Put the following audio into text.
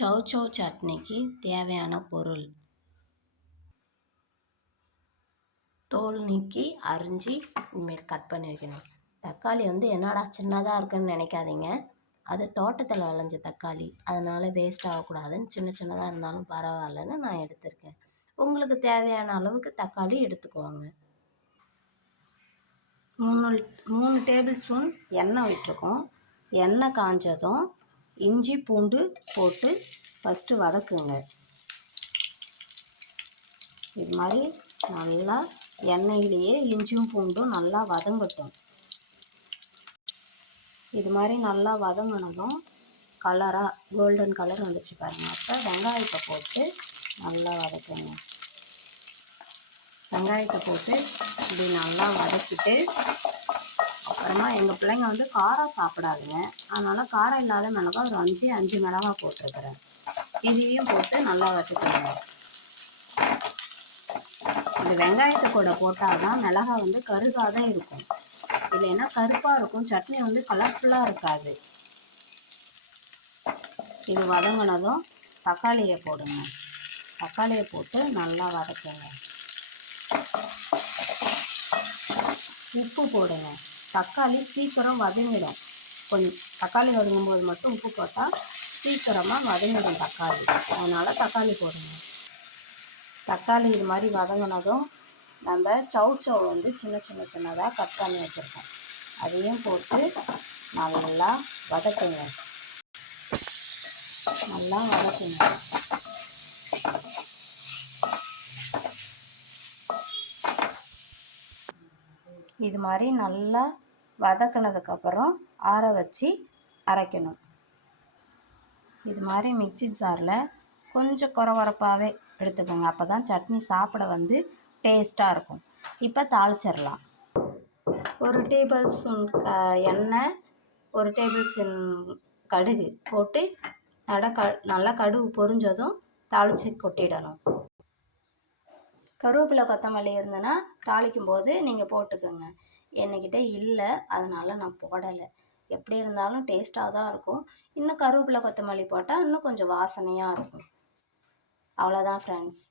சௌசௌ சட்னிக்கு தேவையான பொருள்: தோல் நீக்கி அரிஞ்சு இனிமேல் கட் பண்ணி வைக்கணும். தக்காளி என்னடா சின்னதாக இருக்குன்னு நினைக்காதீங்க. அது தோட்டத்தில் விளைஞ்ச தக்காளி, அதனால் வேஸ்ட் ஆகக்கூடாதுன்னு சின்ன சின்னதாக இருந்தாலும் பரவாயில்லன்னு நான் எடுத்திருக்கேன். உங்களுக்கு தேவையான அளவுக்கு தக்காளி எடுத்துக்குவாங்க. 3 டேபிள் ஸ்பூன் எண்ணெய் விட்டுருக்கோம். எண்ணெய் காஞ்சதும் இஞ்சி பூண்டு போட்டு ஃபஸ்ட்டு வதக்குங்க. இது மாதிரி நல்லா எண்ணெயிலேயே இஞ்சியும் பூண்டும் நல்லா வதங்கட்டும். இது மாதிரி நல்லா வதங்கினதும் கலராக கோல்டன் கலர் வந்துச்சு பாருங்கள். அப்போ வெங்காயத்தை போட்டு நல்லா வதக்குங்க. வெங்காயத்தை போட்டு இப்படி நல்லா வதக்கிட்டு, அப்புறமா எங்கள் பிள்ளைங்க காரம் சாப்பிடாதுங்க, அதனால் காரம் இல்லாத மிளகா ஒரு 5 மிளகா போட்டிருக்கிறேன். இதையும் போட்டு நல்லா வதக்குங்க. இந்த வெங்காயத்தை கூட போட்டால் தான் மிளகா கருகாத இருக்கும். இல்லைன்னா கருப்பாக இருக்கும், சட்னி கலர்ஃபுல்லாக இருக்காது. இது வதங்கினதும் தக்காளியை போடுங்க. தக்காளியை போட்டு நல்லா வதக்குங்க. உப்பு போடுங்க. தக்காளி சீக்கிரம் வதங்கிடும். கொஞ்சம் தக்காளி வதங்கும்போது மட்டும் உப்பு போட்டால் சீக்கிரமாக வதங்கிடும் தக்காளி, அதனால் தக்காளி போடுங்க. தக்காளி இது மாதிரி வதங்கினதும் நம்ம சௌசௌ சின்னதாக கட் பண்ணி வச்சுருக்கோம், அதையும் போட்டு நல்லா வதக்குங்க. இது மாதிரி நல்லா வதக்கினதுக்கப்புறம் ஆற வச்சு அரைக்கணும். இது மாதிரி மிக்ஸி ஜாரில் கொஞ்சம் குறவரப்பாகவே எடுத்துக்கோங்க. அப்போ தான் சட்னி சாப்பிட டேஸ்ட்டாக இருக்கும். இப்போ தாளிச்சிடலாம். 1 டேபிள் ஸ்பூன் எண்ணெய், 1 டேபிள் ஸ்பூன் கடுகு போட்டு நல்லா கடுகு பொரிஞ்சதும் தாளித்து கொட்டிடணும். கருவேப்பிலை கொத்தமல்லி இருந்ததுன்னா தாளிக்கும் போது நீங்கள் போட்டுக்கோங்க. என்கிட்ட இல்லை, அதனால் நான் போடலை. எப்படி இருந்தாலும் டேஸ்ட்டாக தான் இருக்கும். இன்னும் கருவேப்பிலை கொத்தமல்லி போட்டால் இன்னும் கொஞ்சம் வாசனையாக இருக்கும். அவ்வளோதான் ஃப்ரெண்ட்ஸ்.